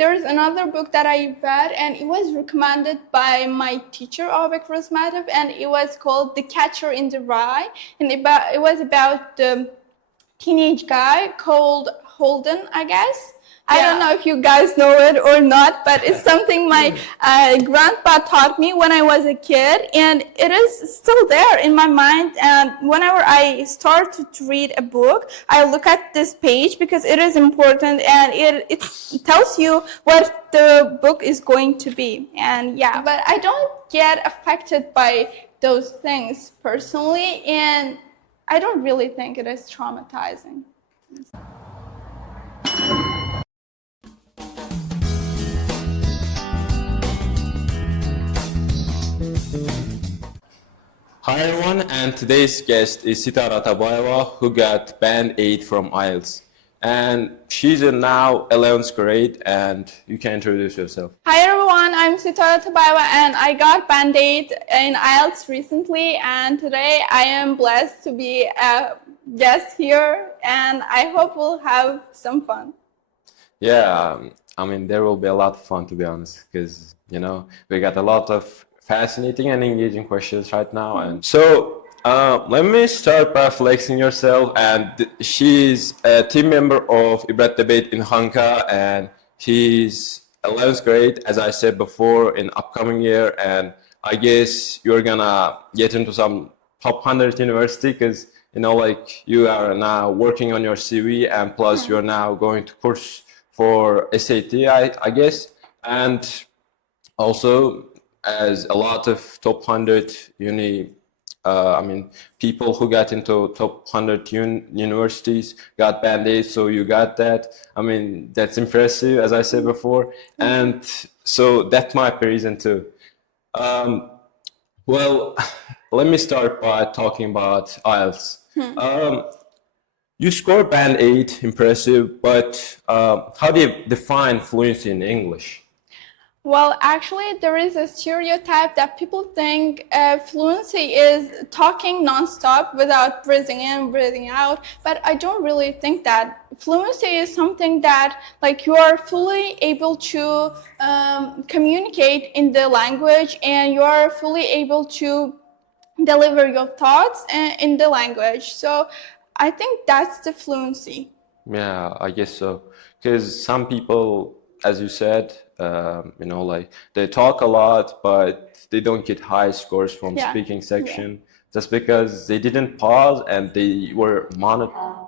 there's another book that I read, and it was recommended by my teacher, Abek Rosmatov, and it was called The Catcher in the Rye, and it was about the teenage guy called Holden, I guess. I don't know if you guys know it or not, but it's something my grandpa taught me when I was a kid, and it is still there in my mind. And whenever I start to read a book, I look at this page because it is important, and it tells you what the book is going to be. And yeah, but I don't get affected by those things personally, and I don't really think it is traumatizing. Hi everyone, and today's guest is Sitora Atabayeva, who got Band 8 from IELTS. And she's in now 11th grade, and you can introduce yourself. Hi everyone, I'm Sitora Atabayeva, and I got Band 8 in IELTS recently, and today I am blessed to be a guest here, and I hope we'll have some fun. Yeah, I mean, there will be a lot of fun, to be honest, because, you know, we got a lot of fascinating and engaging questions right now. And so let me start by flexing yourself. And she's a team member of Ibrat debate in Khanka, and she's 11th grade, as I said before, in upcoming year. And I guess you're gonna get into some top 100 university because, you know, like you are now working on your CV, and plus you're now going to course for SAT, I guess. And also, as a lot of top 100 people who got into top 100 universities got Band 8, so you got that. I mean, that's impressive, as I said before. And so that might be reason too. Well, let me start by talking about IELTS. You scored Band 8, impressive, but how do you define fluency in English? Well, actually, there is a stereotype that people think fluency is talking nonstop without breathing in, breathing out. But I don't really think that. Fluency is something that, like, you are fully able to communicate in the language, and you are fully able to deliver your thoughts in the language. So I think that's the fluency. Yeah, I guess so. Because some people, as you said, you know, like they talk a lot, but they don't get high scores from speaking section just because they didn't pause and they were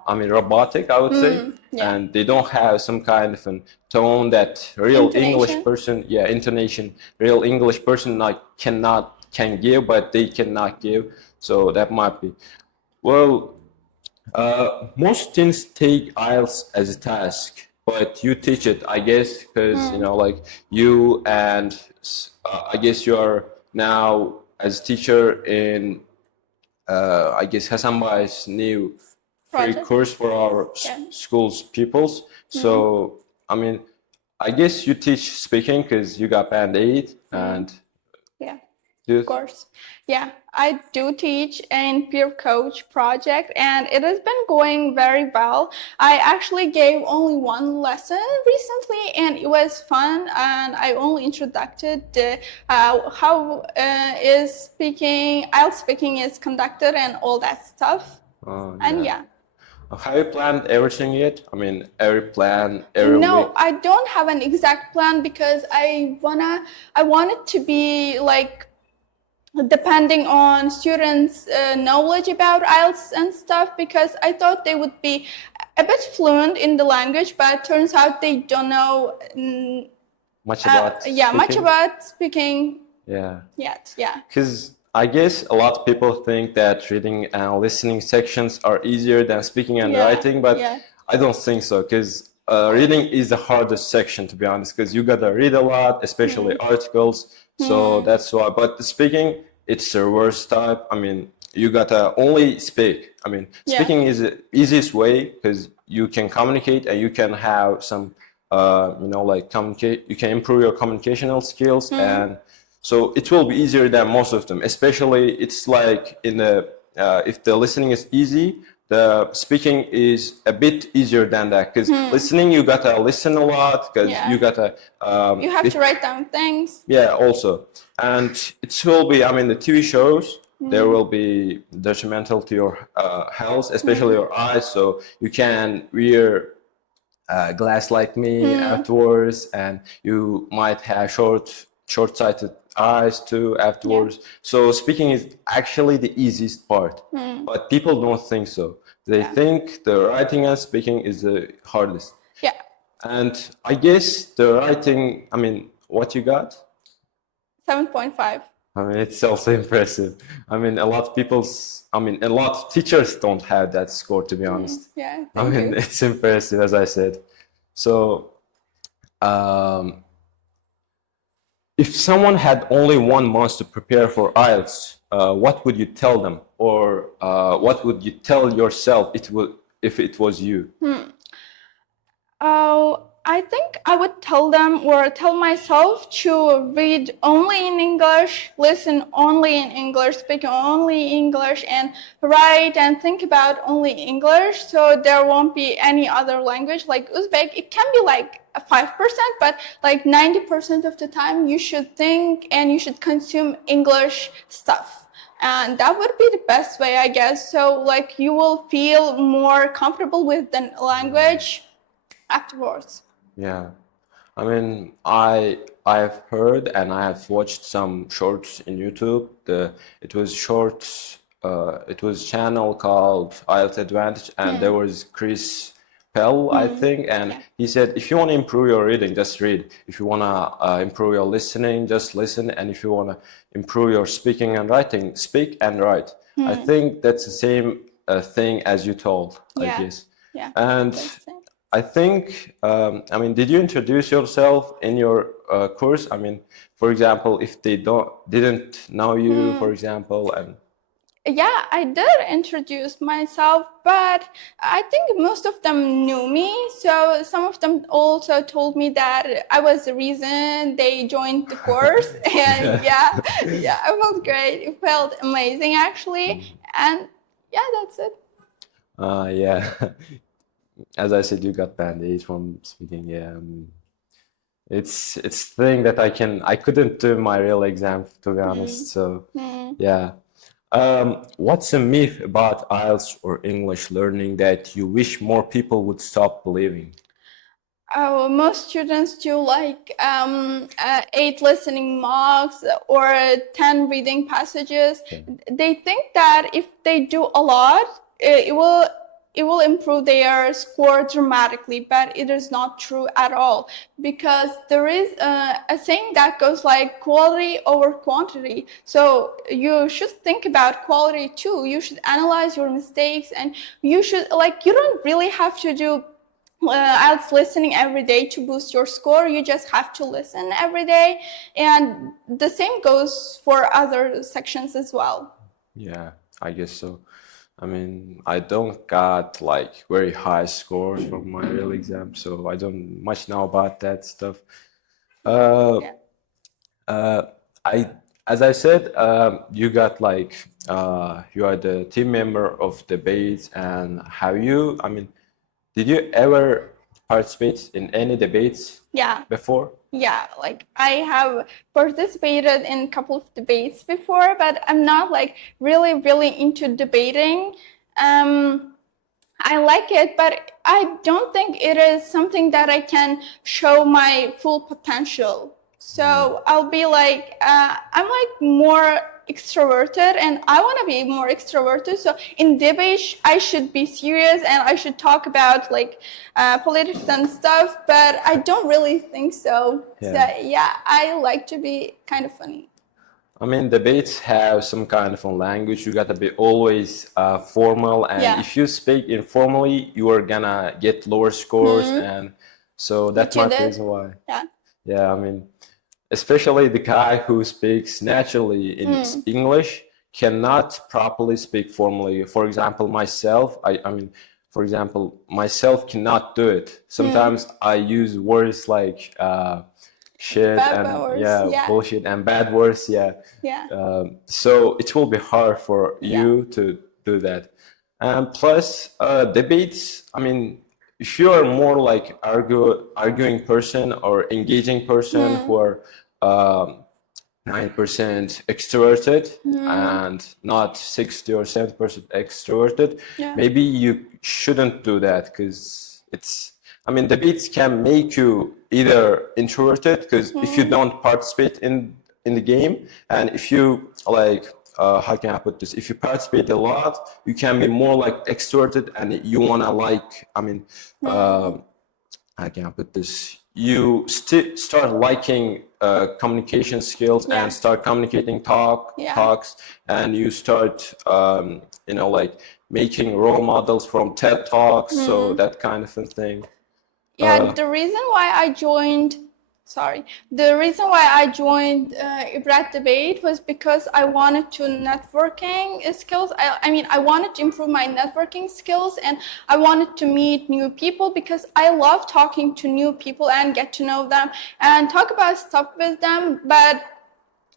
robotic, I would say, and they don't have some kind of a tone that real English person, intonation, real English person like can give, but they cannot give. So that might be. Well, most students take IELTS as a task, but you teach it, I guess, because you know, like you and I guess you are now as a teacher in I guess Hassan Bai's new free course for our school's pupils. So I mean, I guess you teach speaking because you got Band 8 and of course. Yeah, I do teach in peer coach project, and it has been going very well. I actually gave only one lesson recently, and it was fun, and I only introduced how is speaking, IELTS speaking is conducted and all that stuff. And have you planned everything yet? I mean, every plan, every No, week? I don't have an exact plan because I want it to be like depending on students' knowledge about IELTS and stuff, because I thought they would be a bit fluent in the language, but turns out they don't know much about speaking? much about speaking yet. Yeah. Because I guess a lot of people think that reading and listening sections are easier than speaking and writing, but I don't think so, because reading is the hardest section, to be honest, because you gotta read a lot, especially articles. So that's why. But the speaking, it's the worst type. I mean, you gotta only speak. I mean, speaking is the easiest way because you can communicate and you can have some, you know, like communicate. You can improve your communicational skills, and so it will be easier than most of them. Especially, it's like in the if the listening is easy, the speaking is a bit easier than that, because listening, you gotta listen a lot, because you gotta you have to write down things. Yeah, also. And it will be, I mean, the TV shows, there will be detrimental to your health, especially your eyes. So you can wear glass like me afterwards, and you might have short-sighted eyes too afterwards. So speaking is actually the easiest part, but people don't think so. They think the writing and speaking is the hardest. Yeah. And I guess the writing, I mean, what you got? 7.5. I mean, it's also impressive. I mean, a lot of teachers don't have that score, to be honest. Yeah, I mean, it's impressive, as I said. So, if someone had only 1 month to prepare for IELTS, what would you tell them? Or what would you tell yourself if it was you? Oh, I think I would tell them or tell myself to read only in English, listen only in English, speak only English, and write and think about only English. So there won't be any other language like Uzbek. It can be like 5%, but like 90% of the time you should think and you should consume English stuff. And that would be the best way, I guess. So like you will feel more comfortable with the language afterwards. Yeah, I mean, I've heard and I have watched some shorts in YouTube. It was shorts. It was a channel called IELTS Advantage, and there was Chris Pell, I think, and he said, if you want to improve your reading, just read. If you want to improve your listening, just listen. And if you want to improve your speaking and writing, speak and write. I think that's the same thing as you told, I guess. Yeah. And I think, I mean, did you introduce yourself in your course? I mean, for example, if they didn't know you, for example, and yeah, I did introduce myself, but I think most of them knew me. So some of them also told me that I was the reason they joined the course. And yeah, it felt great. It felt amazing, actually. And yeah, that's it. Yeah. As I said, you got band-aids from speaking. Yeah, it's thing that I couldn't do my real exam, to be honest. So yeah. What's a myth about IELTS or English learning that you wish more people would stop believing? Oh, most students do like 8 listening marks or 10 reading passages. They think that if they do a lot, it will improve their score dramatically, but it is not true at all, because there is a saying that goes like quality over quantity. So you should think about quality too. You should analyze your mistakes, and you don't really have to do IELTS listening every day to boost your score. You just have to listen every day, and the same goes for other sections as well. Yeah, I guess so. I mean, I don't got like very high scores from my real exam, so I don't much know about that stuff. As I said, you got like you are the team member of debates, and I mean, did you ever participate in any debates before? Yeah, like I have participated in a couple of debates before, but I'm not like really into debating. I like it, but I don't think it is something that I can show my full potential. So I'll be like, I'm like more extroverted, and I want to be more extroverted. So in debate, I should be serious and I should talk about like politics and stuff, but I don't really think so. So yeah, I like to be kind of funny. I mean, debates have some kind of a language. You gotta be always formal, and if you speak informally, you are gonna get lower scores, and so that's my reason why. Yeah, I mean, especially the guy who speaks naturally in English cannot properly speak formally. For example, myself, I mean, for example, myself cannot do it. Sometimes I use words like shit and bullshit and bad words. So it will be hard for you to do that. And plus, debates, I mean, if you're more like arguing person or engaging person who are 9% extroverted and not 60 or 70% extroverted, maybe you shouldn't do that, because I mean, debates can make you either introverted, because if you don't participate in the game, and if you like, how can I put this? If you participate a lot, you can be more like extroverted, and you wanna like, I mean, how can I put this? You start liking communication skills and start communicating talks, and you start, you know, like making role models from TED Talks, so that kind of a thing. Yeah, the reason why I joined Ibrat debate was because I wanted to networking skills. I mean, I wanted to improve my networking skills, and I wanted to meet new people, because I love talking to new people and get to know them and talk about stuff with them. But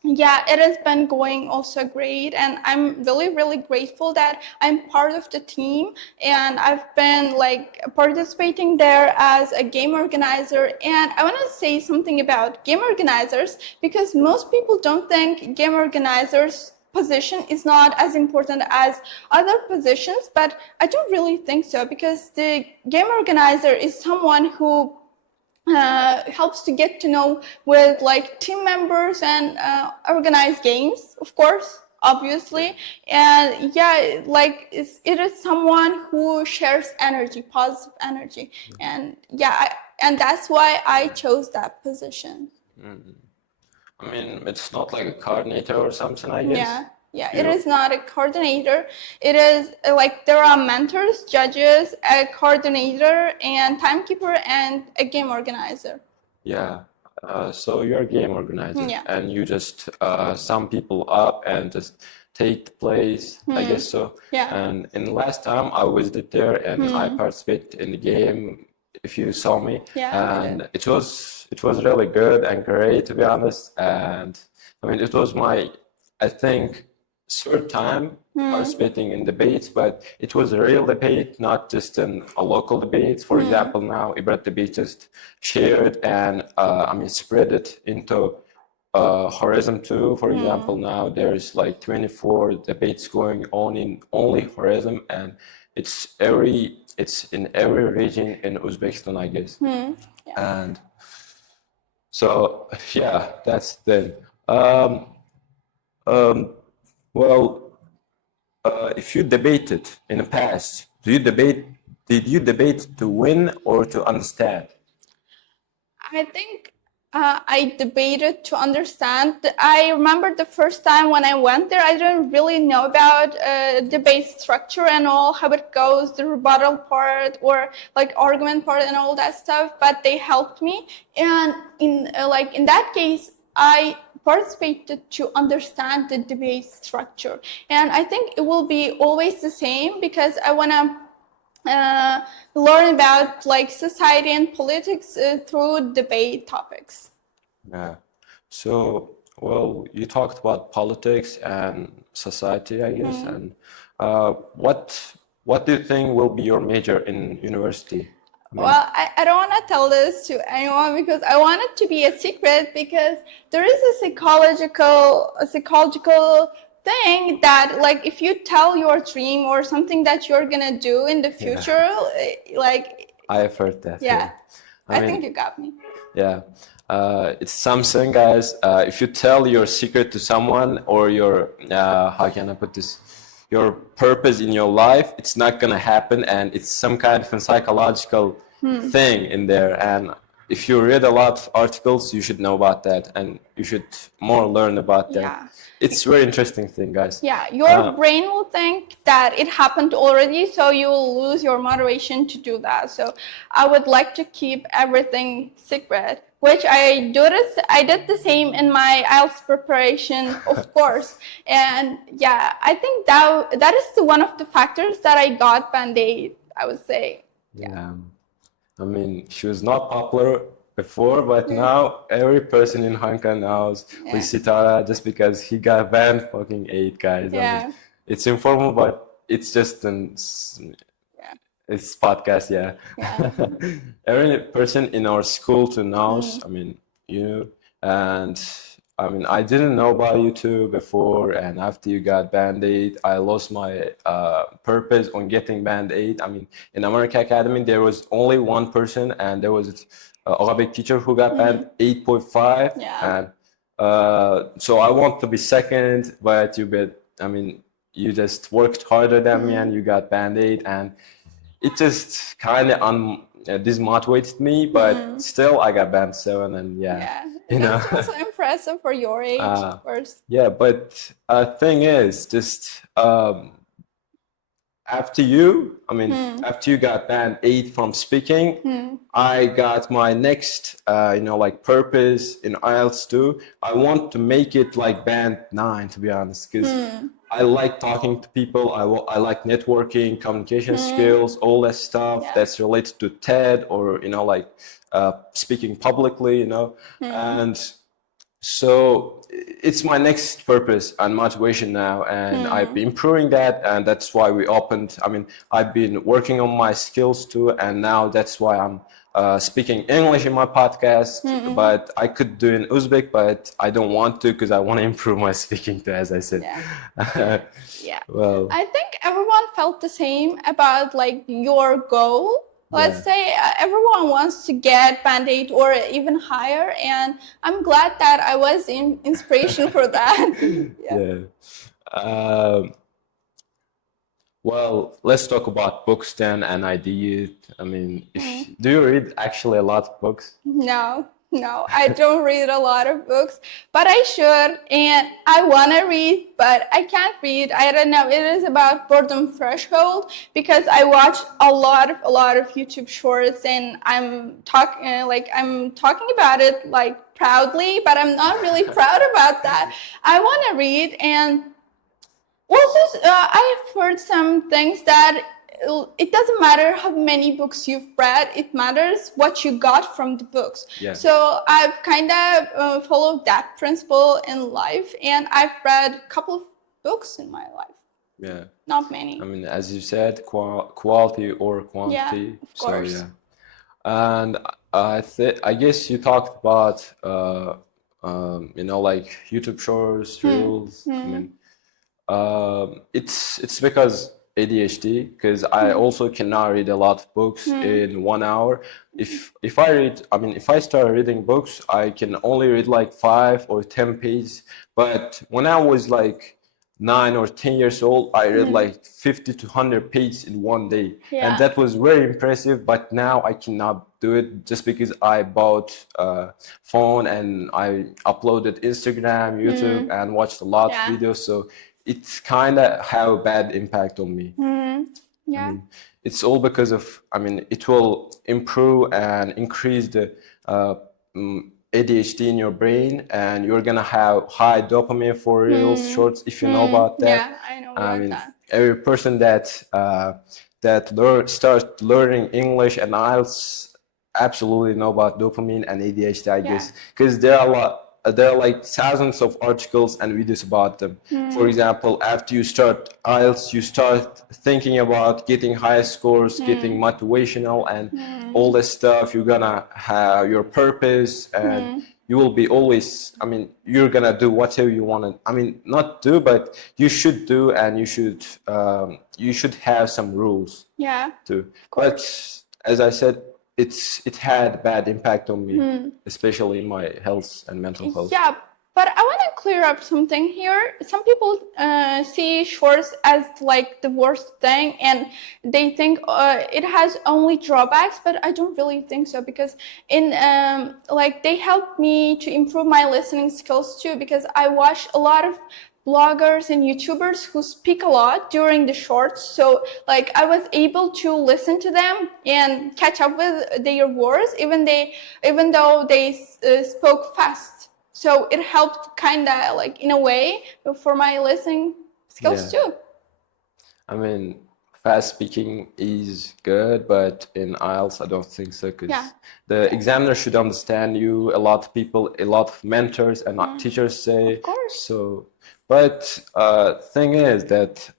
yeah, it has been going also great, and I'm really, really grateful that I'm part of the team, and I've been like participating there as a game organizer. And I want to say something about game organizers, because most people don't think game organizers position is not as important as other positions, but I don't really think so, because the game organizer is someone who helps to get to know with like team members and organize games, of course, obviously. And yeah, like it is someone who shares energy, positive energy. And yeah, and that's why I chose that position. I mean, it's not like a coordinator or something, I guess. Yeah, it is not a coordinator. It is like there are mentors, judges, a coordinator, and timekeeper, and a game organizer. Yeah. So you're a game organizer, and you just sum people up and just take the place, I guess so. And in the last time I visited there, and I participated in the game, if you saw me, and it was really good and great, to be honest. And I mean, it was my, I think, third time participating in debates, but it was a real debate, not just in a local debate. For example, now Ibrat debate just shared and I mean spread it into Horizon 2. For example, now there's like 24 debates going on in only Horizon, and it's in every region in Uzbekistan, I guess. And so yeah, that's the well, if you debated in the past, did you debate to win or to understand? I think I debated to understand. I remember the first time when I went there, I didn't really know about debate structure and all, how it goes, the rebuttal part or like argument part and all that stuff, but they helped me. And in that case, I participated to understand the debate structure. And I think it will be always the same, because I want to learn about like society and politics through debate topics. Yeah. So, well, you talked about politics and society, I guess. And what do you think will be your major in university? Well, I don't want to tell this to anyone, because I want it to be a secret, because there is a psychological thing that like if you tell your dream or something that you're gonna do in the future, like I have heard that. Yeah. I mean, think you got me. Yeah. It's something, guys, if you tell your secret to someone, or your, how can I put this, your purpose in your life, it's not gonna happen, and it's some kind of a psychological thing in there. And if you read a lot of articles, you should know about that, and you should more learn about that. Yeah. It's a very interesting thing, guys. Yeah, your brain will think that it happened already, so you will lose your motivation to do that. So I would like to keep everything secret, which I did the same in my IELTS preparation, of course. And yeah, I think that is one of the factors that I got Band-Aid, I would say. Yeah. I mean, she was not popular before, but now every person in Khanka knows with Sitora, just because he got banned fucking 8, guys. I mean, it's informal, but it's just it's podcast, yeah. Every person in our school to knows, I mean, and I mean, I didn't know about you two before, and after you got Band-Aid, I lost my purpose on getting Band-Aid. I mean, in America Academy, there was only one person, and there was Arabic teacher who got Band 8.5, and so I want to be second, but I mean, you just worked harder than me, and you got Band-Aid, and it just kind of dismotivated me, but still I got Band 7, and that's also impressive for your age, of course. Yeah, but thing is, just after you, I mean, after you got Band 8 from speaking, I got my next, like purpose in IELTS too. I want to make it like Band 9, to be honest, because I like talking to people. I like networking, communication skills, all that stuff that's related to TED or, like speaking publicly, and so it's my next purpose and motivation now, and I've been improving that, and that's why we opened. I mean, I've been working on my skills too, and now that's why I'm speaking English in my podcast. But I could do in Uzbek, but I don't want to because I want to improve my speaking too, as I said. Well, I think everyone felt the same about like your goal. Let's say everyone wants to get Band-Aid or even higher, and I'm glad that I was inspiration for that. Well, let's talk about books then and ideas. I mean, do you read actually a lot of books? No, I don't read a lot of books, but I should, and I want to read, but I can't read. I don't know. It is about boredom threshold because I watch a lot of YouTube shorts, and I'm talking about it like proudly, but I'm not really proud about that. I want to read, and also I have heard some things that it doesn't matter how many books you've read, it matters what you got from the books. So I've kind of followed that principle in life, and I've read a couple of books in my life. Not many. I mean, as you said, quality or quantity. Of course. So and I guess you talked about like YouTube shorts, reels. I mean, it's because ADHD, because I also cannot read a lot of books in 1 hour. If I start reading books, I can only read like 5 or 10 pages. But when I was like 9 or 10 years old, I read like 50 to 100 pages in one day, and that was very impressive. But now I cannot do it just because I bought a phone and I uploaded Instagram, YouTube, and watched a lot of videos. So it's kind of have a bad impact on me. I mean, it's all because of, it will improve and increase the ADHD in your brain, and you're gonna have high dopamine for reels, shorts, if you know about that. Yeah, I know about that. Every person that starts learning English and IELTS absolutely know about dopamine and ADHD, I guess, because there are like thousands of articles and videos about them. For example, after you start IELTS, you start thinking about getting high scores, getting motivational and all this stuff. You're gonna have your purpose, and you will be always, you're gonna do whatever you want to, not do, but you should do, and you should have some rules too. But as I said, it had bad impact on me, especially in my health and mental health. Yeah, but I want to clear up something here. Some people see shorts as like the worst thing, and they think it has only drawbacks, but I don't really think so, because they help me to improve my listening skills too, because I watch a lot of bloggers and YouTubers who speak a lot during the shorts. So like I was able to listen to them and catch up with their words, even though they spoke fast. So it helped kind of like in a way for my listening skills too. Fast speaking is good, but in IELTS I don't think so, because the examiner should understand you. A lot of people, a lot of mentors and teachers say. Of course. So, but thing is that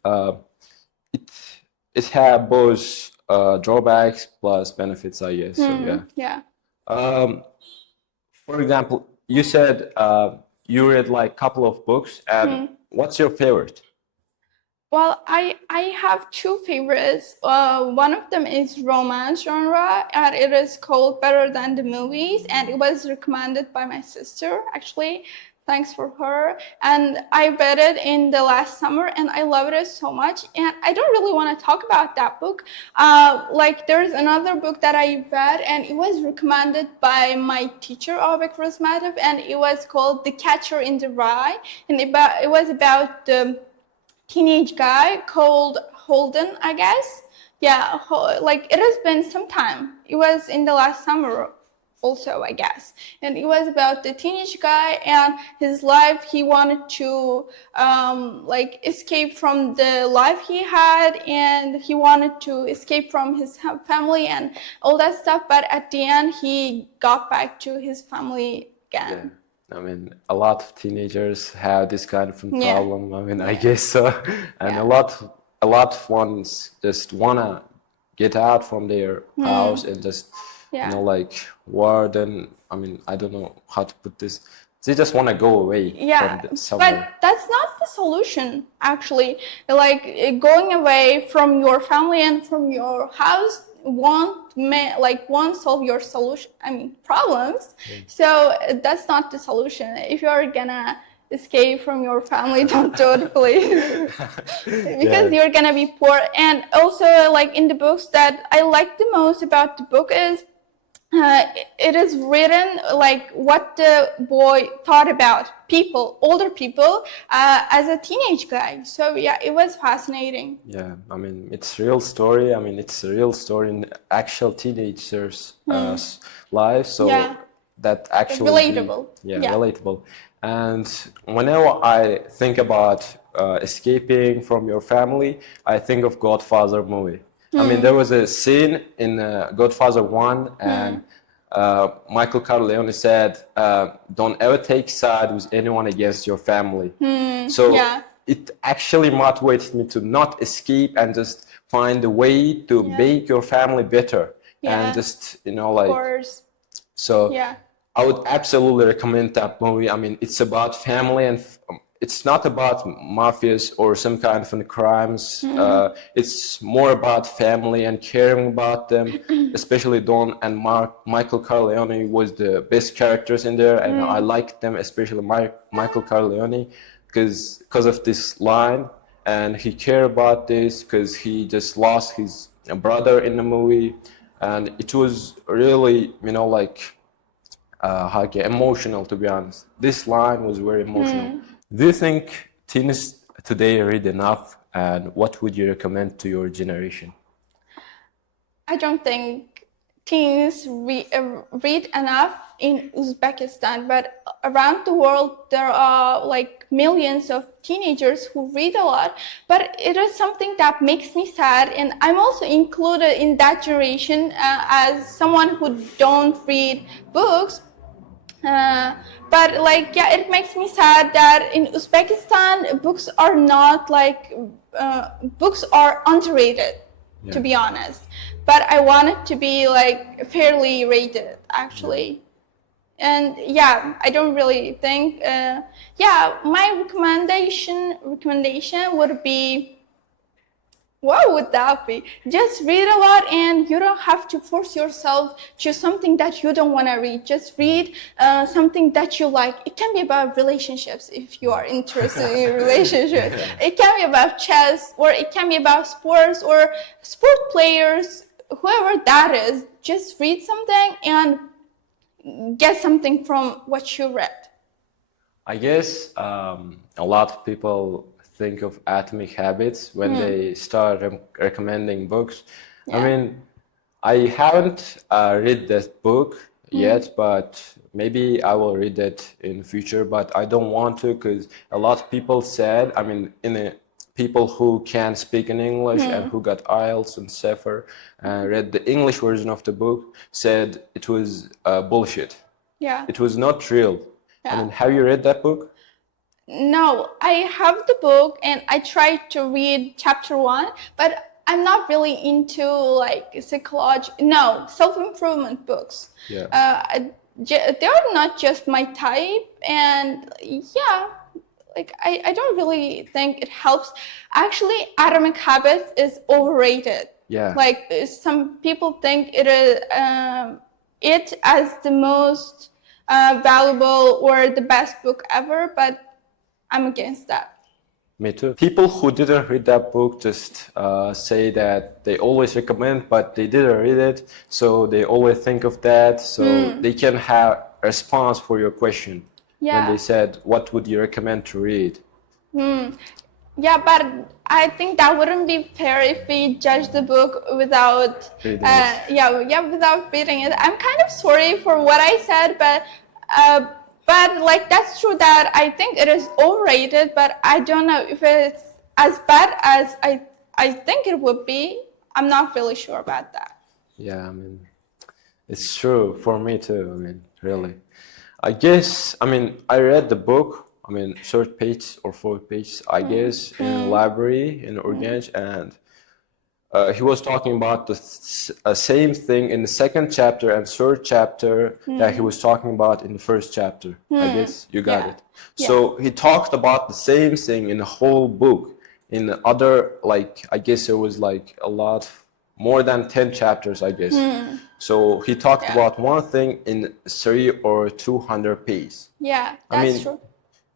it it had both drawbacks plus benefits, I guess. So yeah. Yeah. Um, for example, you said you read like a couple of books, and what's your favorite? Well, I have two favorites. One of them is romance genre, and it is called Better Than the Movies, and it was recommended by my sister, actually. Thanks for her. And I read it in the last summer, and I loved it so much. And I don't really want to talk about that book. Like there's another book that I read, and it was recommended by my teacher, Abek Rosmatov, and it was called The Catcher in the Rye, and it was about the teenage guy called Holden, I guess. Yeah, like it has been some time. It was in the last summer also, I guess. And it was about the teenage guy and his life. He wanted to like escape from the life he had, and he wanted to escape from his family and all that stuff. But at the end, he got back to his family again. Yeah. I mean, a lot of teenagers have this kind of problem. I mean, I guess so. And a lot of ones just wanna get out from their house and just, you know, like warden. I mean, I don't know how to put this. They just wanna go away from somewhere. But that's not the solution, actually. Like going away from your family and from your house won't solve your solution. I mean problems. So that's not the solution. If you're gonna escape from your family, don't do it, please, because you're gonna be poor. And also, like in the books that I like the most about the book is it is written like what the boy thought about people, older people, as a teenage guy. So yeah, it was fascinating. Yeah, I mean, it's a real story. I mean, it's a real story in actual teenagers' lives. So that actually relatable. Relatable. And whenever I think about escaping from your family, I think of Godfather movie. I mean, there was a scene in Godfather 1, and Michael Corleone said, don't ever take side with anyone against your family. So it actually motivated me to not escape and just find a way to make your family better. And just, you know, like, of course. So I would absolutely recommend that movie. I mean, it's about family, and it's not about mafias or some kind of crimes. It's more about family and caring about them, especially Don and Michael Corleone was the best characters in there, and I liked them, especially Michael Corleone, because of this line, and he cared about this because he just lost his brother in the movie, and it was really, you know, like emotional, to be honest. This line was very emotional. Do you think teens today read enough, and what would you recommend to your generation? I don't think teens read enough in Uzbekistan, but around the world there are like millions of teenagers who read a lot. But it is something that makes me sad, and I'm also included in that generation as someone who don't read books. But like, yeah, it makes me sad that in Uzbekistan, books are not like, books are underrated, to be honest. But I want it to be like fairly rated, actually. And yeah, I don't really think, my recommendation would be, what would that be? Just read a lot, and you don't have to force yourself to something that you don't want to read. Just read something that you like. It can be about relationships if you are interested in relationships. It can be about chess, or it can be about sports or sport players, whoever that is. Just read something and get something from what you read. I guess a lot of people think of Atomic Habits when they start recommending books. I mean, I haven't read that book yet, but maybe I will read it in future, but I don't want to, because a lot of people said, I mean, people who can speak in English and who got IELTS and SEFR read the English version of the book, said it was bullshit. It was not real. I mean, have you read that book? No, I have the book and I tried to read chapter 1, but I'm not really into like psychology. No, self-improvement books. Yeah. They are not just my type, and yeah, like I don't really think it helps. Actually, Atomic Habits is overrated. Yeah. Like some people think it is it as the most valuable or the best book ever, but I'm against that. Me too. People who didn't read that book just say that they always recommend, but they didn't read it, so they always think of that, so they can have a response for your question when they said, what would you recommend to read? Yeah, but I think that wouldn't be fair if we judge the book without reading it. without reading it. I'm kind of sorry for what I said, but like that's true that I think it is overrated, but I don't know if it's as bad as I think it would be. I'm not really sure about that. Yeah, I mean, it's true for me too. I mean, really. I guess, I mean, I read the book, I mean, third page or fourth page, I guess, in library in Urgenç, and he was talking about the same thing in the second chapter and third chapter that he was talking about in the first chapter. I guess you got it. So he talked about the same thing in the whole book. In the other, like, I guess there was like a lot, more than 10 chapters, I guess. So he talked about one thing in 300 or 200 pages. Yeah, that's true.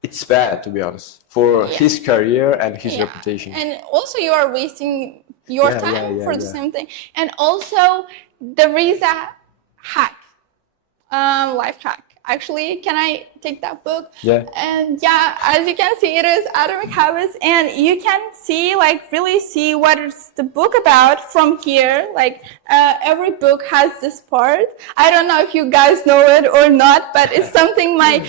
It's bad, to be honest, for his career and his reputation. And also you are wasting your time for the same thing. And also there is a hack, life hack. Actually, can I take that book? Yeah. And yeah, as you can see, it is Atomic Habits, and you can see, like, really see what is the book about from here. Like, every book has this part. I don't know if you guys know it or not, but it's something my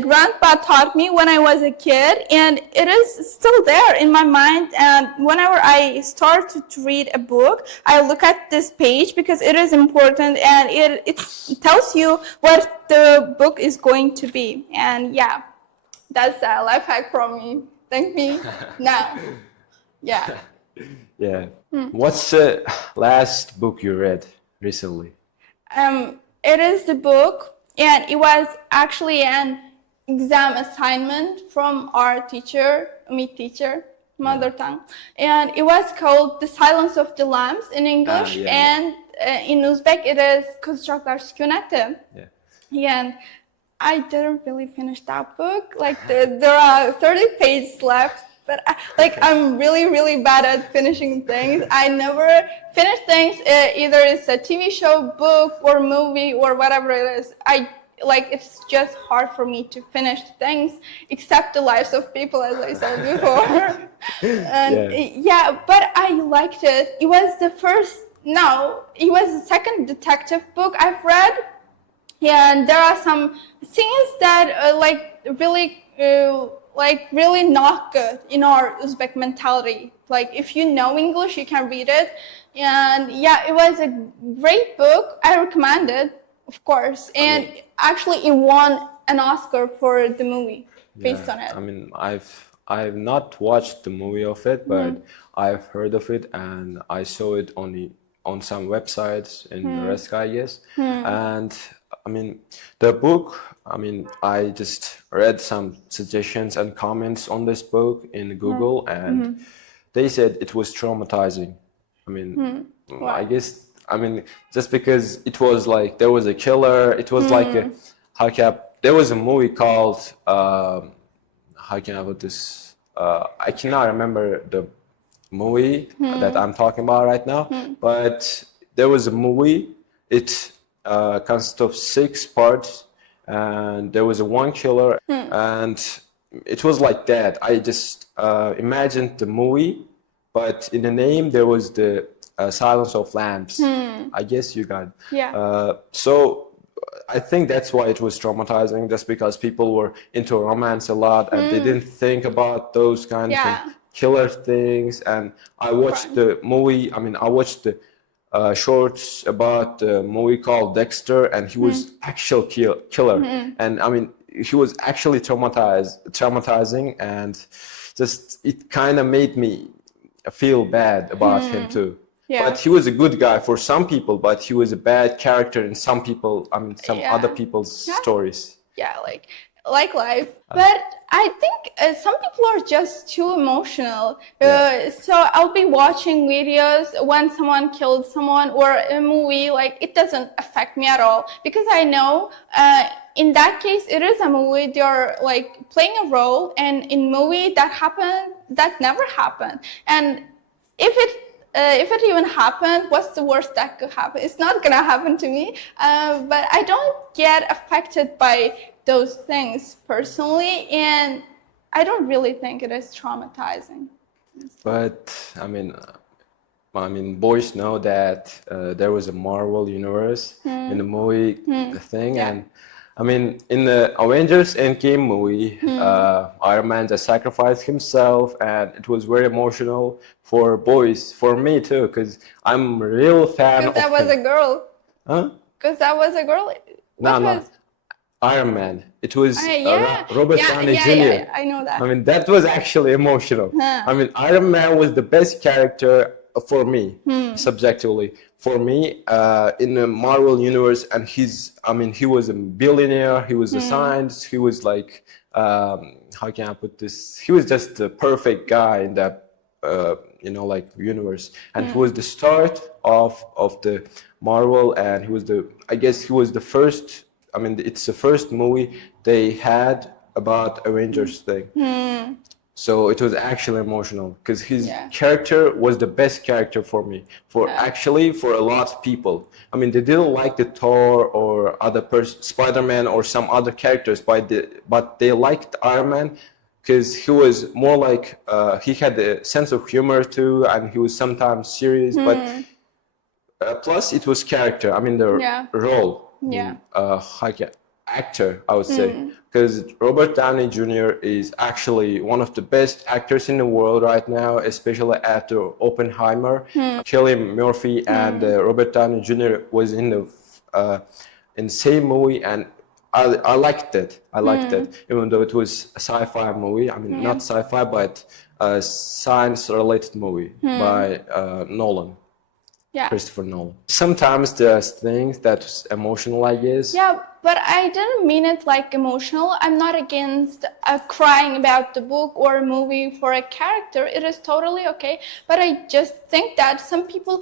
grandpa taught me when I was a kid, and it is still there in my mind. And whenever I start to read a book, I look at this page because it is important, and it tells you what the book is going to be. And yeah, that's a life hack from me. Thank me now. Yeah. Yeah. What's the last book you read recently? It is the book, and it was actually an exam assignment from our teacher, mother tongue, and it was called The Silence of the Lambs in English, and in Uzbek it is Kızılcıklar Sükuneti. And I didn't really finish that book. Like there are 30 pages left, but I'm really bad at finishing things. I never finish things. Either it's a TV show, book, or movie, or whatever it is. It's just hard for me to finish things, except the lives of people, as I said before. And but I liked it. It was the second detective book I've read. Yeah, and there are some scenes that really not good in our Uzbek mentality. Like, if you know English, you can read it. And yeah, it was a great book. I recommend it, of course. And actually, it won an Oscar for the movie based on it. I mean, I've not watched the movie of it, but I've heard of it, and I saw it on some websites in Reska, I guess. And I mean, the book, I just read some suggestions and comments on this book in Google, and they said it was traumatizing. I guess, just because it was like, there was a killer, it was like there was a movie called, how can I put this? I cannot remember the movie that I'm talking about right now, but there was a movie, it consists of 6 parts, and there was one killer, and it was like that. I just imagined the movie, but in the name there was the Silence of Lambs. I guess you got it. Yeah. So I think that's why it was traumatizing, just because people were into romance a lot, and they didn't think about those kinds of killer things. And I watched the movie, I watched the shorts about the movie called Dexter, and he was actual killer. And he was actually traumatizing, and just it kind of made me feel bad about him too. Yeah. But he was a good guy for some people, but he was a bad character in some people, I mean, some other people's stories. Yeah, like life. But I think some people are just too emotional. So I'll be watching videos when someone killed someone or a movie, like it doesn't affect me at all, because I know in that case it is a movie. They're like playing a role, and in movie that never happened. And if it even happened, what's the worst that could happen? It's not gonna happen to me, but I don't get affected by those things personally, and I don't really think it is traumatizing. But I mean, boys know that there was a Marvel universe in the movie thing, and I mean, in the Avengers Endgame movie, Iron Man just sacrificed himself, and it was very emotional for boys, for me too, because I'm a real fan of him. Because that was a girl. Huh? Because that was a girl. No. Iron Man. It was Robert Downey Jr. Yeah, I know that. I mean, that was actually emotional. I mean, Iron Man was the best character for me, subjectively. For me, in the Marvel universe, and he was a billionaire, he was a scientist, he was like, how can I put this? He was just the perfect guy in that, like universe. And he was the start of the Marvel, and I guess he was the first. I mean, it's the first movie they had about Avengers thing. So it was actually emotional, because his character was the best character for me, for a lot of people. I mean, they didn't like the Thor or other Spider-Man or some other characters, but they liked Iron Man, because he was more like, he had a sense of humor too, and he was sometimes serious, but plus it was character. I mean, the role. Actor, I would say, because Robert Downey Jr. is actually one of the best actors in the world right now, especially after Oppenheimer. Cillian Murphy and Robert Downey Jr. was in the same movie, and I liked it. Even though it was a sci-fi movie. I mean, not sci-fi, but a science-related movie by Nolan. Christopher Nolan. Sometimes there's things that's emotional, I guess. Yeah, but I didn't mean it like emotional. I'm not against crying about the book or a movie for a character. It is totally okay. But I just think that some people,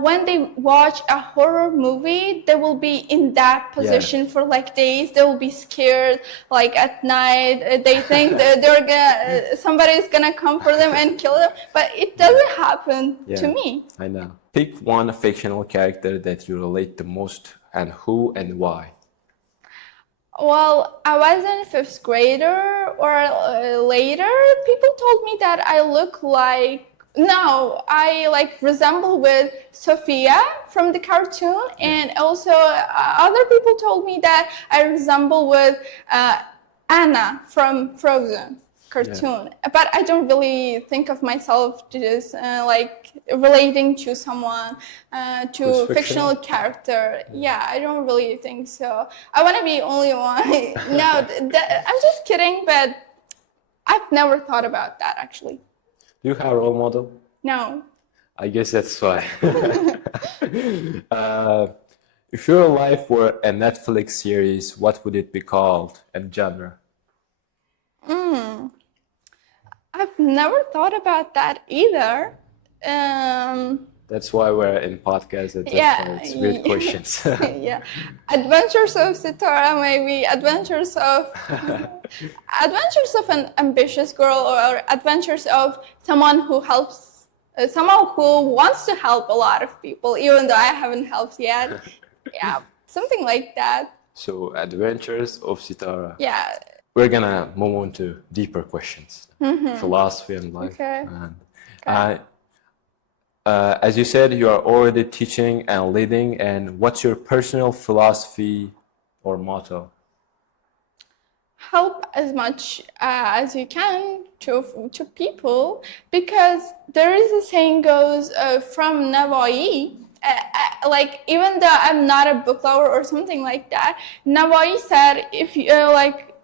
when they watch a horror movie, they will be in that position for like days. They will be scared, like at night. They think that somebody's gonna come for them and kill them. But it doesn't happen to me. I know. Pick one fictional character that you relate the most, and who and why. Well, I was in 5th grader or later. People told me that I look like, I resemble with Sophia from the cartoon, and also other people told me that I resemble with Anna from Frozen cartoon. But I don't really think of myself just relating to someone, to fictional character. I don't really think so. I want to be only one. No, I'm just kidding, but I've never thought about that actually. Do you have a role model? No. I guess that's why. If your life were a Netflix series, what would it be called and genre? I've never thought about that either. That's why we're in podcast. It's weird questions. Adventures of Sitora, maybe adventures of an ambitious girl, or adventures of someone who helps, someone who wants to help a lot of people, even though I haven't helped yet. Something like that. So, Adventures of Sitora. Yeah. We're gonna move on to deeper questions, philosophy and life. Okay. And, as you said, you are already teaching and leading. And what's your personal philosophy or motto? Help as much as you can to people, because there is a saying goes from Navai. Even though I'm not a book lover or something like that, Navai said, if you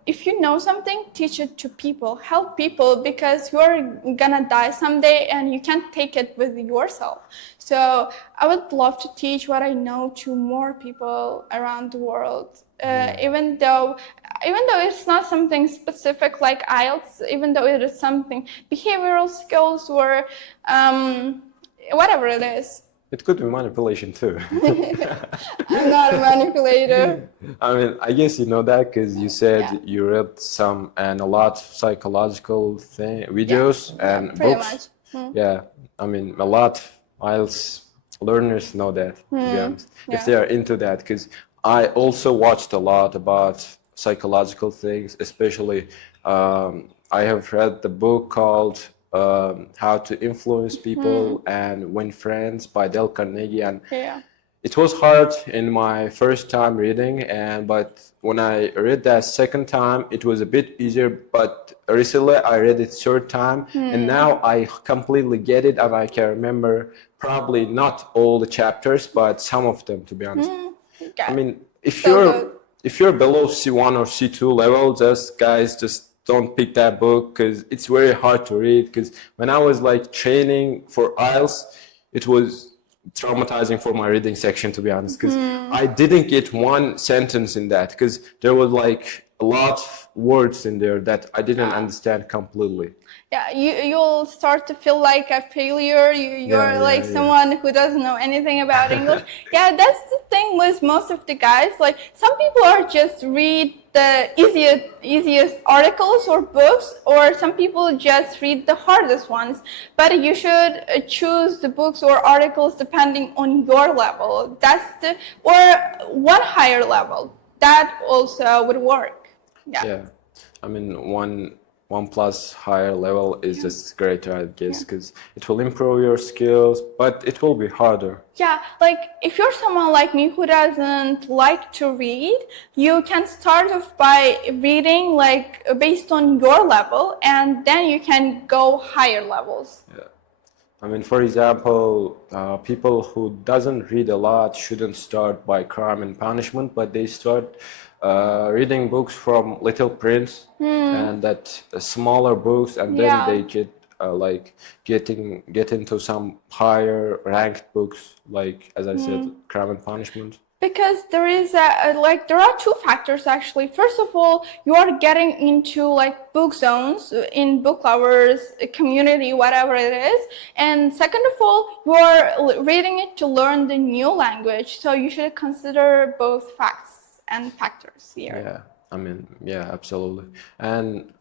if you know something, teach it to people, help people, because you're gonna die someday and you can't take it with yourself. So I would love to teach what I know to more people around the world, even though it's not something specific like IELTS, even though it is something behavioral skills or whatever it is. It could be manipulation too. I'm not a manipulator. I mean, I guess you know that because you said you read some and a lot of psychological videos and pretty books. much. Yeah, I mean, a lot of IELTS learners know that, to be honest, if they are into that. Because I also watched a lot about psychological things, especially I have read the book called How to Influence People and Win Friends by Dale Carnegie, and it was hard in my first time reading, but when I read that second time, it was a bit easier. But recently I read it third time, and now I completely get it, and I can remember probably not all the chapters, but some of them, to be honest. I mean, if you're below C1 or C2 level, just don't pick that book because it's very hard to read. Because when I was like training for IELTS, it was traumatizing for my reading section, to be honest, because I didn't get one sentence in that because there was like a lot of words in there that I didn't understand completely. Yeah, you'll start to feel like a failure. You're someone who doesn't know anything about English. Yeah, that's the thing with most of the guys. Like some people are just read the easiest articles or books, or some people just read the hardest ones. But you should choose the books or articles depending on your level. Or one higher level. That also would work. Yeah, I mean one plus higher level is just greater, I guess, because it will improve your skills, but it will be harder. Yeah, like if you're someone like me who doesn't like to read, you can start off by reading like based on your level, and then you can go higher levels. Yeah. I mean, for example, people who doesn't read a lot shouldn't start by Crime and Punishment, but they start reading books from Little Prince and that smaller books, and then they get get into some higher ranked books, like as I said, Crime and Punishment. Because there is there are two factors actually. First of all, you are getting into like book zones in book lovers community, whatever it is. And second of all, you are reading it to learn the new language. So you should consider both facts and factors here. Yeah, I mean, yeah, absolutely. And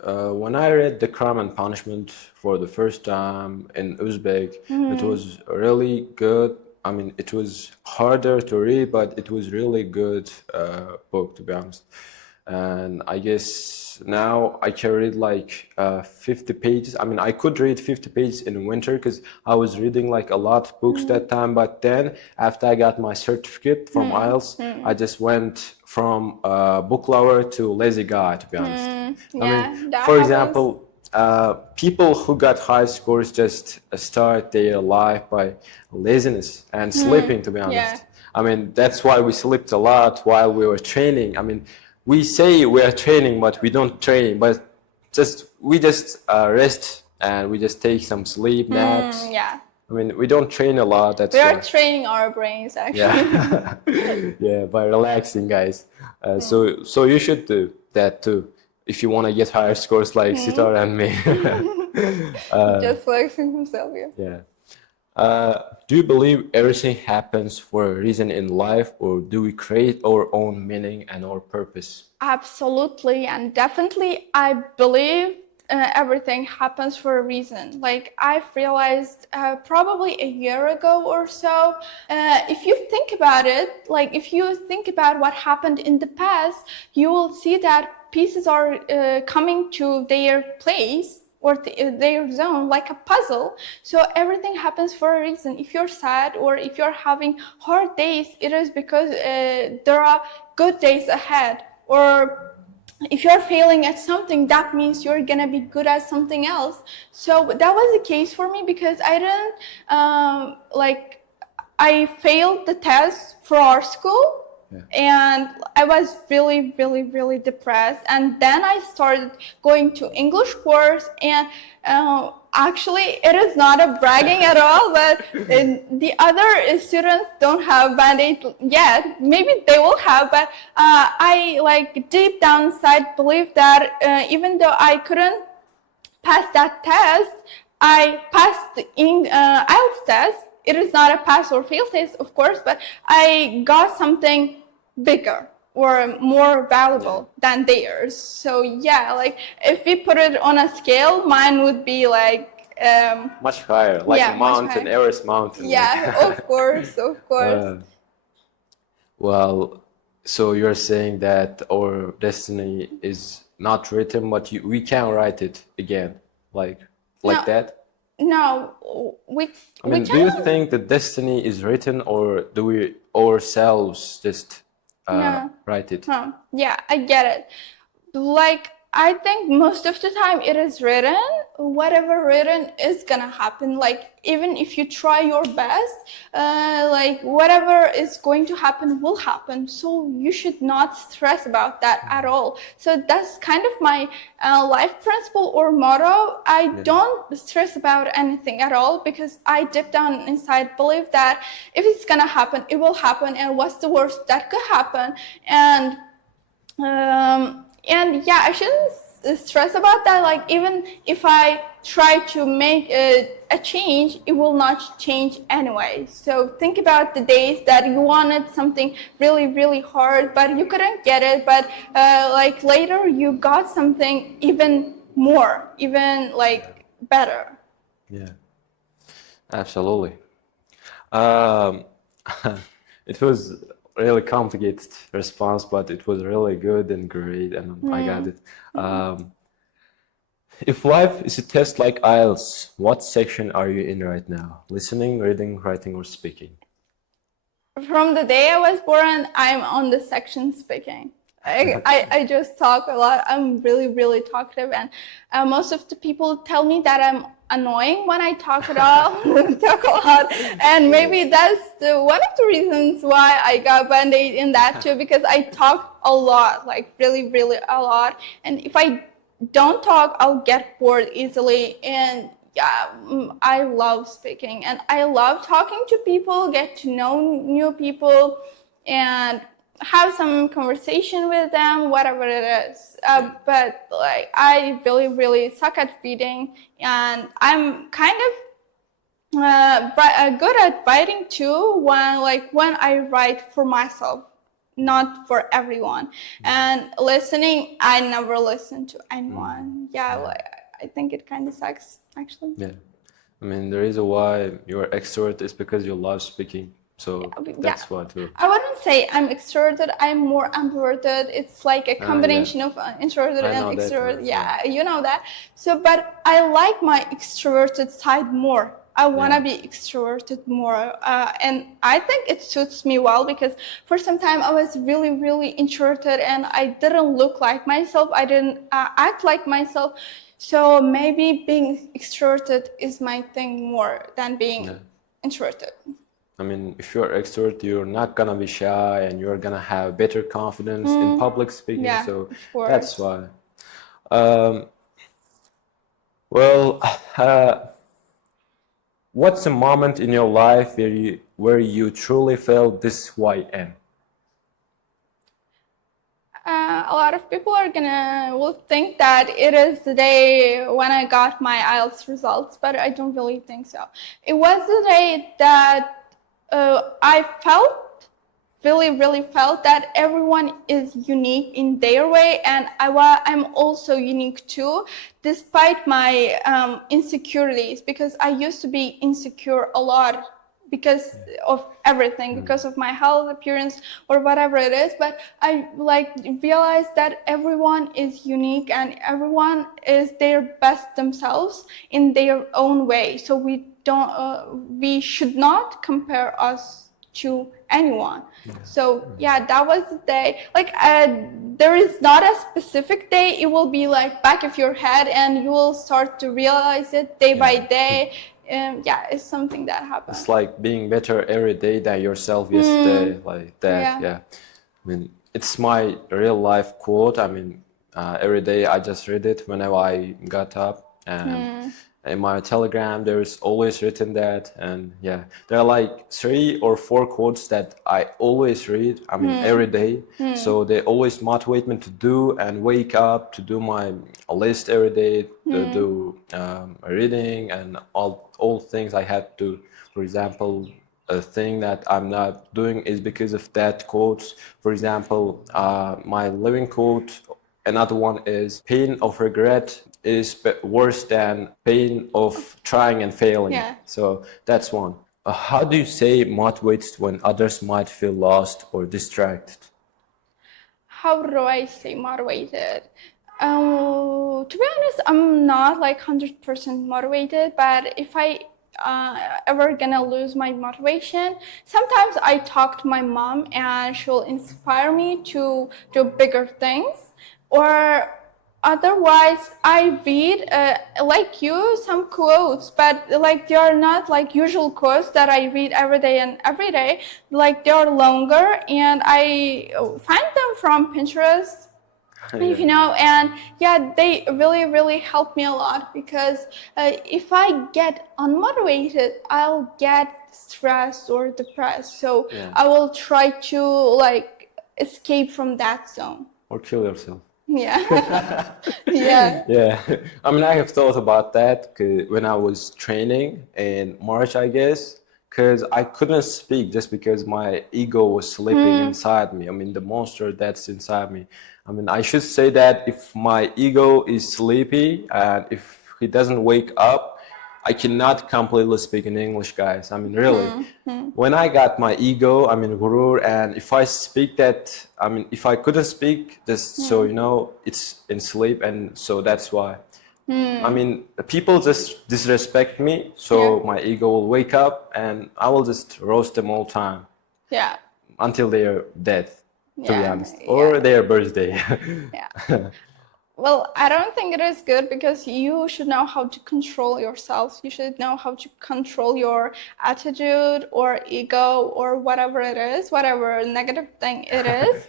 when I read The Crime and Punishment for the first time in Uzbek, it was really good. I mean, it was harder to read, but it was really good book, to be honest. And I guess now I can read like 50 pages. I mean, I could read 50 pages in winter because I was reading like a lot of books that time. But then after I got my certificate from IELTS, I just went from book lover to lazy guy, to be honest. I mean, for example, people who got high scores just start their life by laziness and sleeping, to be honest. I mean, that's why we slept a lot while we were training. I mean, we say we are training, but we don't train, but we just rest and we just take some sleep naps. I mean, we don't train a lot. We are training our brains, actually. Yeah, by relaxing, guys. So you should do that too if you want to get higher scores like Sitora and me. Just flexing himself, yeah. Do you believe everything happens for a reason in life, or do we create our own meaning and our purpose? Absolutely, and definitely I believe everything happens for a reason. Like I've realized probably a year ago or so, if you think about it, like if you think about what happened in the past, you will see that pieces are coming to their place or their zone like a puzzle. So everything happens for a reason. If you're sad or if you're having hard days, it is because there are good days ahead. Or if you're failing at something, that means you're gonna be good at something else. So that was the case for me because I didn't I failed the test for our school. And I was really, really, really depressed. And then I started going to English course, and actually it is not a bragging at all, but the other students don't have Band-Aid yet. Maybe they will have, but I like deep down inside believe that even though I couldn't pass that test, I passed the IELTS test. It is not a pass or fail test, of course, but I got something bigger or more valuable than theirs. So yeah, like if we put it on a scale, mine would be like much higher, like a mountain, Everest mountain. Yeah, of course, of course. Well, so you're saying that our destiny is not written, but we can write it again, like that? No, I mean, do you think the destiny is written, or do we ourselves just write it? Yeah, I get it. Like, I think most of the time it is written. Whatever written is gonna happen. Like, even if you try your best, like whatever is going to happen will happen. So you should not stress about that at all. So that's kind of my life principle or motto. I don't stress about anything at all, because I deep down inside believe that if it's gonna happen, it will happen. And what's the worst that could happen? And yeah, I shouldn't stress about that. Like, even if I try to make a change, it will not change anyway. So think about the days that you wanted something really, really hard, but you couldn't get it. But like later you got something even more, even like better. Yeah, absolutely. It was really complicated response, but it was really good and great, and I got it. If life is a test like IELTS, what section are you in right now? Listening, reading, writing, or speaking? From the day I was born, I'm on the section speaking. I just talk a lot. I'm really, really talkative, and most of the people tell me that I'm annoying when I talk at all, talk a lot, and maybe that's one of the reasons why I got Band-Aid in that too, because I talk a lot, like really, really a lot, and if I don't talk, I'll get bored easily. And yeah, I love speaking, and I love talking to people, get to know new people, and have some conversation with them, whatever it is. But like, I really, really suck at reading, and I'm kind of good at writing too. When I write for myself, not for everyone. And listening, I never listen to anyone. Yeah, like, I think it kind of sucks, actually. Yeah, I mean, the reason why you're extrovert is because you love speaking. So that's why too. I wouldn't say I'm extroverted. I'm more introverted. It's like a combination of introverted and extrovert. Yeah, you know that. So, but I like my extroverted side more. I want to be extroverted more. And I think it suits me well, because for some time I was really, really introverted, and I didn't look like myself. I didn't act like myself. So maybe being extroverted is my thing more than being introverted. I mean, if you're extrovert, you're not gonna be shy, and you're gonna have better confidence in public speaking. Yeah, so of course. that's why. What's a moment in your life where you truly felt this is who I am? A lot of people will think that it is the day when I got my IELTS results, but I don't really think so. It was the day that I really felt that everyone is unique in their way, and I'm also unique too, despite my insecurities, because I used to be insecure a lot because of everything, because of my health, appearance, or whatever it is. But I realized that everyone is unique, and everyone is their best themselves in their own way. So we should not compare us to anyone. So yeah, that was the day. There is not a specific day. It will be like back of your head, and you will start to realize it day by day. It's something that happens. It's like being better every day than yourself yesterday, like that. Yeah. I mean, it's my real life quote. I mean, every day I just read it whenever I got up, and in my Telegram there's always written that. And yeah, there are like 3 or 4 quotes that I always read. I mean, every day. So they always motivate me to do and wake up to do my list every day, to do reading and all things I had to. For example, a thing that I'm not doing is because of that quotes. For example, my living quote, another one is pain of regret is worse than pain of trying and failing. Yeah. So that's one. How do you say motivates when others might feel lost or distracted? How do I stay motivated? To be honest, I'm not like 100% motivated, but if I ever gonna lose my motivation, sometimes I talk to my mom and she'll inspire me to do bigger things. Or otherwise, I read like you some quotes, but like they are not like usual quotes that I read every day and every day. Like they are longer, and I find them from Pinterest. If you know, and yeah, they really help me a lot, because if I get unmotivated, I'll get stressed or depressed. So I will try to like escape from that zone. Or kill yourself. Yeah. Yeah. Yeah. I mean, I have thought about that when I was training in March, I guess, because I couldn't speak just because my ego was sleeping inside me. I mean, the monster that's inside me. I mean, I should say that if my ego is sleepy and if he doesn't wake up, I cannot completely speak in English, guys. I mean, really. When I got my ego, I mean, gurur, and if I speak that, I mean, if I couldn't speak, just so you know, it's in sleep, and so that's why. I mean, people just disrespect me, so my ego will wake up, and I will just roast them all time. Yeah. Until they're dead, to be honest, or their birthday. Yeah. Well, I don't think it is good, because you should know how to control yourself. You should know how to control your attitude or ego or whatever it is, whatever negative thing it is.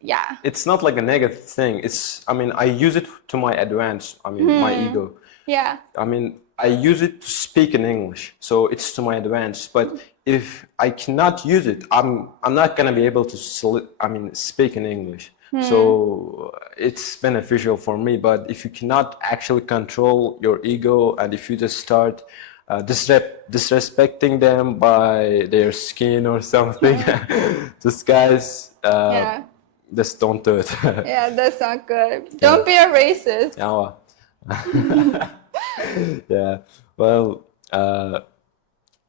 Yeah. It's not like a negative thing. It's, I mean, I use it to my advantage. I mean, my ego. Yeah. I mean, I use it to speak in English, so it's to my advantage. But if I cannot use it, I'm not gonna be able to speak in English. So it's beneficial for me. But if you cannot actually control your ego, and if you just start disrespecting them by their skin or something, just guys, just don't do it. Yeah, that's not good. Don't be a racist. Yeah. Yeah. Well,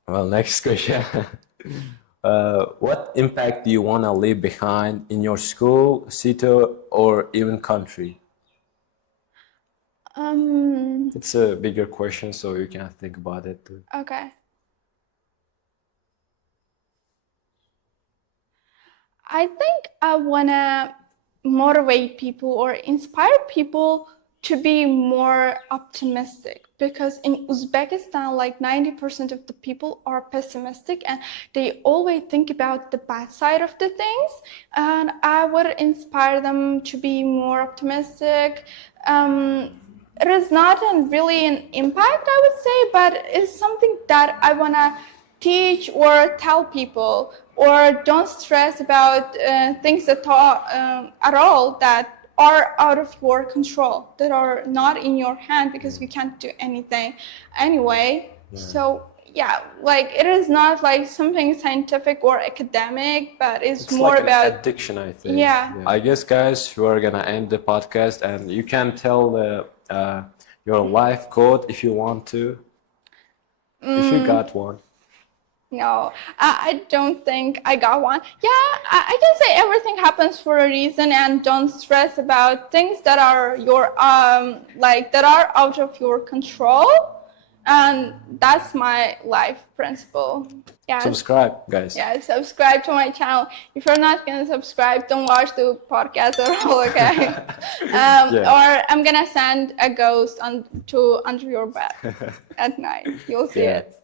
next question. What impact do you want to leave behind in your school, city, or even country? It's a bigger question, so you can think about it too. Okay. I think I want to motivate people or inspire people to be more optimistic, because in Uzbekistan, like 90% of the people are pessimistic and they always think about the bad side of the things. And I would inspire them to be more optimistic. It is not really an impact, I would say, but it's something that I want to teach or tell people. Or don't stress about things at all that are out of your control, that are not in your hand, because you can't do anything anyway. So yeah, like it is not like something scientific or academic, but it's more like about addiction, I think. Yeah. I guess, guys, we are gonna end the podcast, and you can tell your life code if you want to, if you got one. No, I don't think I got one. Yeah, I can say everything happens for a reason, and don't stress about things that are that are out of your control. And that's my life principle. Yeah. Subscribe, guys. Yeah, subscribe to my channel. If you're not gonna subscribe, don't watch the podcast at all, okay? Or I'm gonna send a ghost under your bed at night. You'll see it.